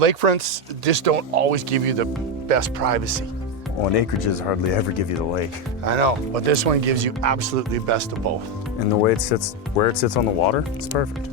lakefronts just don't always give you the best privacy. Well, and acreages hardly ever give you the lake. I know, but this one gives you absolutely best of both. And the way it sits, where it sits on the water, it's perfect.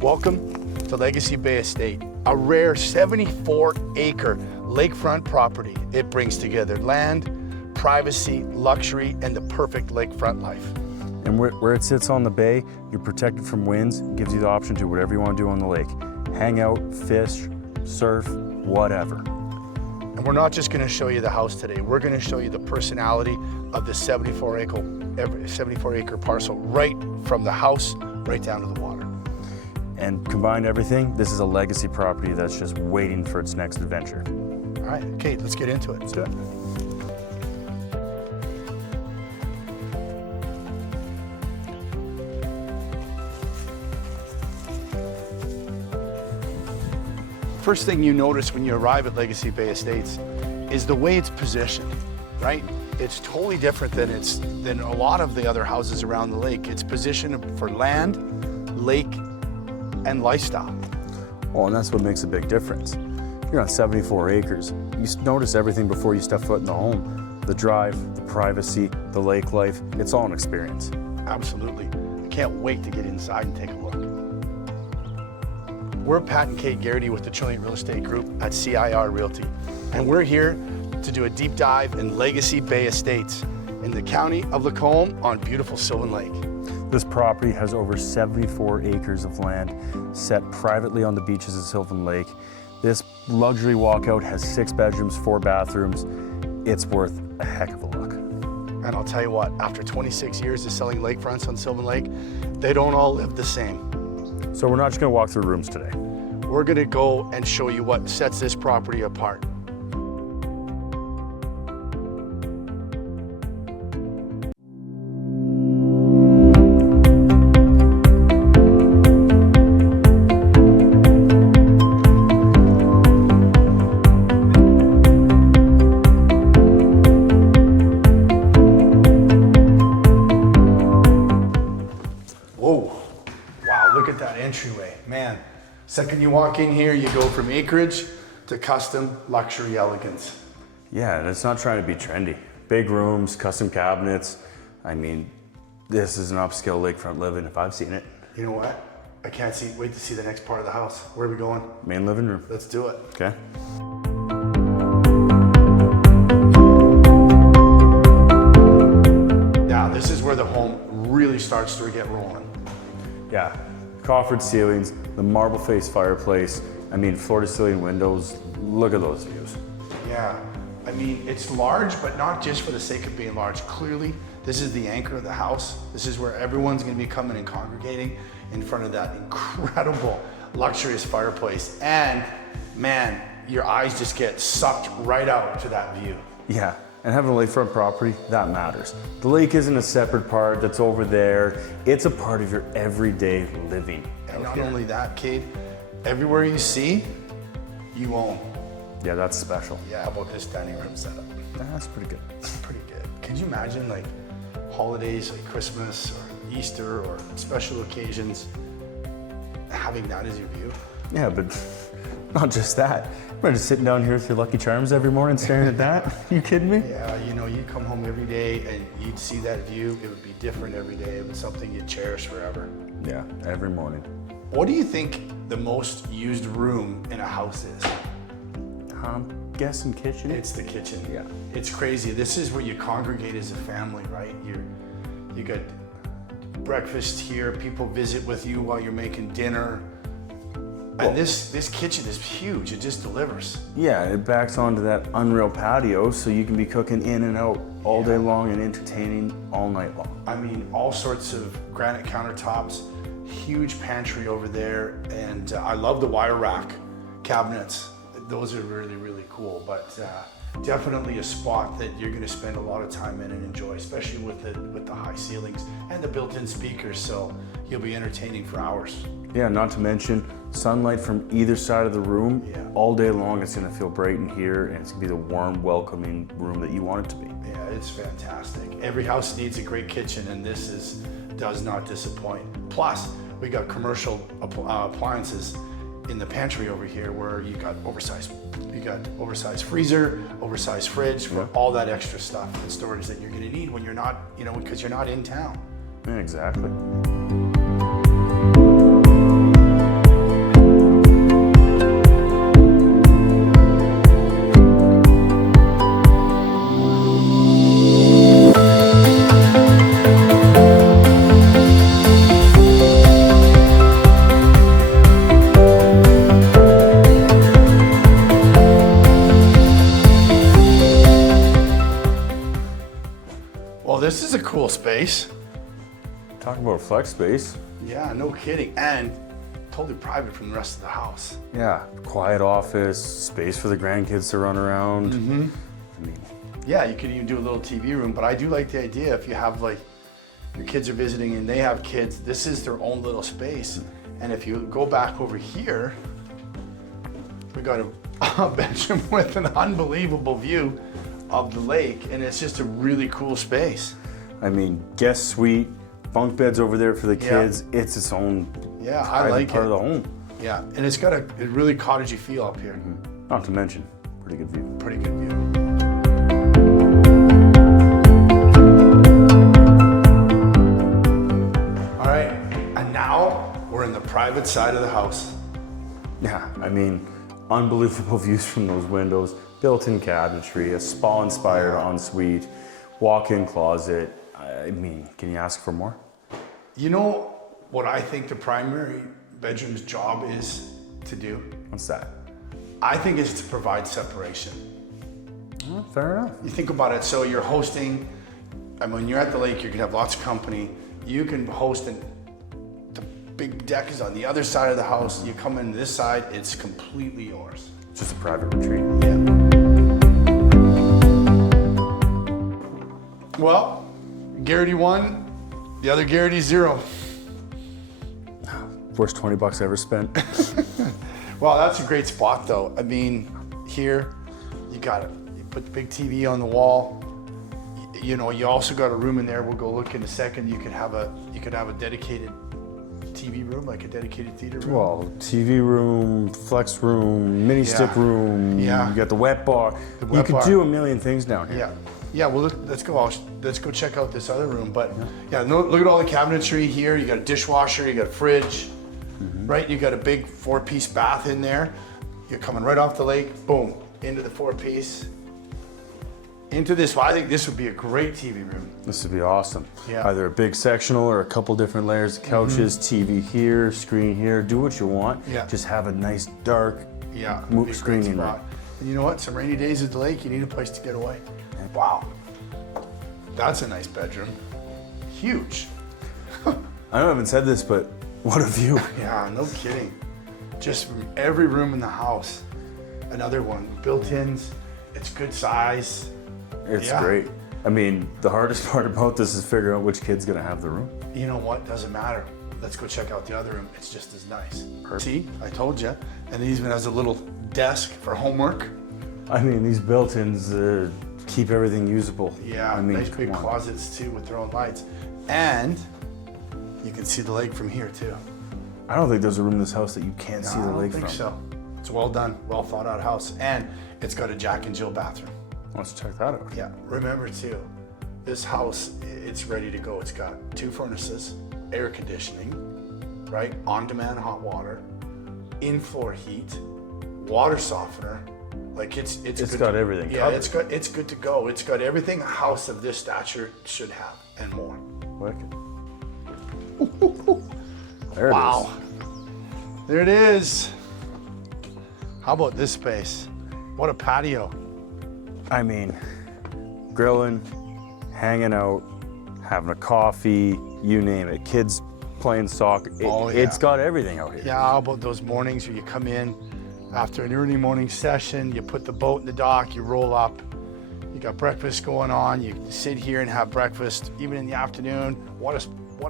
Welcome to Legacy Bay Estate, a rare 74-acre lakefront property. It brings together land, privacy, luxury, and the perfect lakefront life. And where it sits on the bay, you're protected from winds, gives you the option to do whatever you want to do on the lake. Hang out, fish, surf, whatever. And we're not just going to show you the house today, we're going to show you the personality of the 74-acre parcel, right from the house, right down to the water. And combine everything, this is a legacy property that's just waiting for its next adventure. All right, Kate, let's get into it. Let's do it. First thing you notice when you arrive at Legacy Bay Estates is the way it's positioned, right? It's totally different than a lot of the other houses around the lake. It's positioned for land, lake, and lifestyle. Well, and that's what makes a big difference. You're on 74 acres. You notice everything before you step foot in the home. The drive, the privacy, the lake life, it's all an experience. Absolutely. I can't wait to get inside and take a look. We're Pat and Kate Garrity with the Trillium Real Estate Group at CIR Realty, and we're here to do a deep dive in Legacy Bay Estates in the county of Lacombe on beautiful Sylvan Lake. This property has over 74 acres of land set privately on the beaches of Sylvan Lake. This luxury walkout has 6 bedrooms, 4 bathrooms. It's worth a heck of a look. And I'll tell you what, after 26 years of selling lakefronts on Sylvan Lake, they don't all live the same. So we're not just gonna walk through rooms today. We're gonna go and show you what sets this property apart. Entryway, man. Second you walk in here, you go from acreage to custom luxury elegance. Yeah, and it's not trying to be trendy. Big rooms, custom cabinets. I mean, this is an upscale lakefront living if I've seen it. You know what? I can't wait to see the next part of the house. Where are we going? Main living room. Let's do it. Okay. Now, this is where the home really starts to get rolling. Yeah. Coffered ceilings, the marble face fireplace. I mean, floor to ceiling windows. Look at those views. Yeah, I mean, it's large, but not just for the sake of being large. Clearly, this is the anchor of the house. This is where everyone's gonna be coming and congregating in front of that incredible, luxurious fireplace. And man, your eyes just get sucked right out to that view. Yeah. And having a lakefront property, that matters. The lake isn't a separate part that's over there. It's a part of your everyday living. And not only that, Kate, everywhere you see, you own. Yeah, that's special. Yeah, how about this dining room setup? That's pretty good. Pretty good. Could you imagine like holidays like Christmas or Easter or special occasions, having that as your view? Yeah, but not just that. Imagine sitting down here with your Lucky Charms every morning staring at that. You kidding me? Yeah, you know, you come home every day and you'd see that view. It would be different every day. It was something you'd cherish forever. Yeah, every morning. What do you think the most used room in a house is? I'm guessing kitchen. It's the kitchen. Yeah. It's crazy. This is where you congregate as a family, right? You got breakfast here. People visit with you while you're making dinner. And this kitchen is huge. It just delivers. Yeah, it backs onto that unreal patio, so you can be cooking in and out all day long and entertaining all night long. I mean, all sorts of granite countertops, huge pantry over there, and I love the wire rack cabinets. Those are really, really cool, but definitely a spot that you're gonna spend a lot of time in and enjoy, especially with the high ceilings and the built-in speakers, so you'll be entertaining for hours. Yeah, not to mention sunlight from either side of the room. Yeah. All day long, it's gonna feel bright in here, and it's gonna be the warm, welcoming room that you want it to be. Yeah, it's fantastic. Every house needs a great kitchen, and this does not disappoint. Plus, we got commercial appliances in the pantry over here where you got oversized freezer, oversized fridge, for all that extra stuff and storage that you're gonna need when you're not, you know, because you're not in town. Yeah, exactly. Well, this is a cool space. Talk about flex space. Yeah, no kidding. And totally private from the rest of the house. Yeah, quiet office, space for the grandkids to run around. Mm-hmm. I mean, Yeah, you could even do a little TV room, but I do like the idea if you have like, your kids are visiting and they have kids, this is their own little space. And if you go back over here, we got a bedroom with an unbelievable view of the lake, and it's just a really cool space. I mean, guest suite, bunk beds over there for the Yeah. kids. It's its own Yeah, I private like part it. of the home. Yeah, and it's got a really cottagey feel up here. Not to mention, pretty good view. Pretty good view. All right, and now we're in the private side of the house. Yeah, I mean, unbelievable views from those windows, built-in cabinetry, a spa-inspired ensuite, walk-in closet. I mean, can you ask for more? You know what I think the primary bedroom's job is to do? What's that? I think it's to provide separation. Well, fair enough. You think about it, so you're hosting, and when you're at the lake, you're gonna have lots of company. You can host, and the big deck is on the other side of the house. You come in this side, it's completely yours. Just a private retreat. Yeah. Well, Garrity 1, the other Garrity 0. Worst 20 bucks ever spent. Well, that's a great spot though. I mean, here, you got it. You put the big TV on the wall. You know, you also got a room in there. We'll go look in a second. You could have a dedicated TV room, like a dedicated theater room. Well, TV room, flex room, mini stick room. Yeah. You got the wet bar. The You wet could bar. do a million things down here. Yeah. Yeah, well, let's go check out this other room. But yeah, look at all the cabinetry here. You got a dishwasher, you got a fridge, right? You got a big 4-piece bath in there. You're coming right off the lake, boom, into the 4-piece. Into this, well, I think this would be a great TV room. This would be awesome. Yeah. Either a big sectional or a couple different layers of couches, TV here, screen here. Do what you want. Yeah. Just have a nice dark Yeah, Move it'd be a great screening spot. room. And you know what? Some rainy days at the lake, you need a place to get away. Wow, that's a nice bedroom. Huge. I haven't said this, but what a view. Yeah, no kidding. Just from every room in the house. Another one, built-ins. It's good size. It's Yeah. great. I mean, the hardest part about this is figuring out which kid's gonna have the room. You know what? Doesn't matter. Let's go check out the other room. It's just as nice. Perfect. See, I told you. And it even has a little desk for homework. I mean, these built-ins keep everything usable. Yeah, I mean, nice come big on. closets too with their own lights. And you can see the lake from here too. I don't think there's a room in this house that you can't see No, the I lake don't think from. so. It's well done, well thought out house. And it's got a Jack and Jill bathroom. Let's check that out. Yeah, remember too, this house, it's ready to go. It's got 2 furnaces, air conditioning, right? On-demand hot water, in-floor heat, water softener. Like it's It's good got to- everything Yeah, covered. it's good to go. It's got everything a house of this stature should have and more. Wicked. There Wow. There it is. How about this space? What a patio. I mean, grilling, hanging out, having a coffee, you name it. Kids playing soccer. It's got everything out here. Yeah, how about those mornings where you come in after an early morning session, you put the boat in the dock, you roll up, you got breakfast going on, you sit here and have breakfast, even in the afternoon. What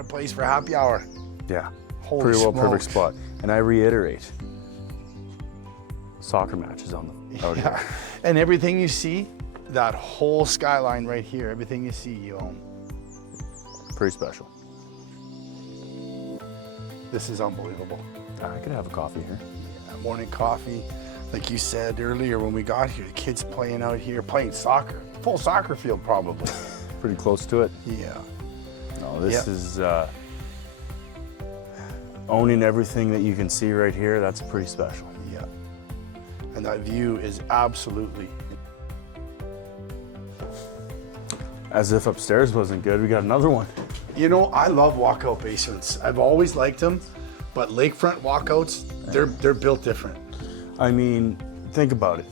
a place for happy hour. Yeah. Holy Pretty well smokes. perfect spot. And I reiterate, soccer matches on the out Yeah. here. And everything you see, that whole skyline right here, everything you see, you own. Pretty special. This is unbelievable. I could have a coffee here. Yeah, morning coffee. Like you said earlier when we got here, the kids playing out here, playing soccer. Full soccer field probably. Pretty close to it. Yeah. No, this is owning everything that you can see right here. That's pretty special. Yeah. And that view is absolutely. As if upstairs wasn't good, we got another one. You know, I love walkout basements. I've always liked them, but lakefront walkouts, they're built different. I mean, think about it.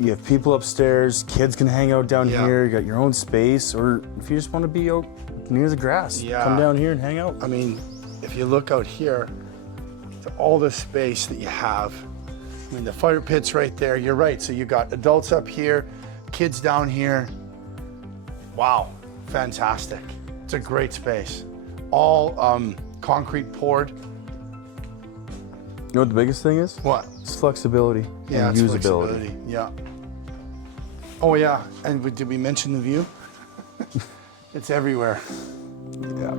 You have people upstairs, kids can hang out down here, you got your own space, or if you just want to be out near the grass, come down here and hang out. I mean, if you look out here, to all the space that you have, I mean, the fire pit's right there, you're right. So you got adults up here, kids down here. Wow, fantastic. It's a great space. All concrete poured. You know what the biggest thing is? What? It's flexibility Yeah, and it's usability. flexibility. Yeah. Oh yeah, and did we mention the view? It's everywhere. Yeah.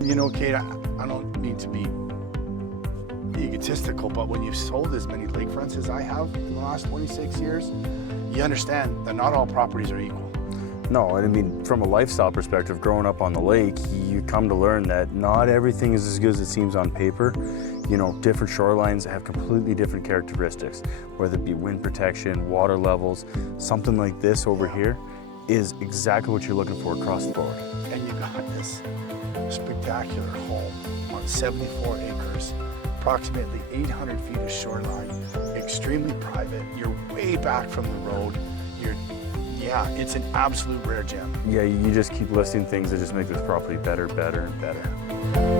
You know, Kate, I don't mean to be egotistical, but when you've sold as many lakefronts as I have in the last 26 years, you understand that not all properties are equal. No, I mean, from a lifestyle perspective, growing up on the lake, you come to learn that not everything is as good as it seems on paper. You know, different shorelines have completely different characteristics, whether it be wind protection, water levels. Something like this over here is exactly what you're looking for across the board. And you got this spectacular home on 74 acres, approximately 800 feet of shoreline, extremely private. You're way back from the road. Yeah, it's an absolute rare gem. Yeah, you just keep listing things that just make this property better, better, and better.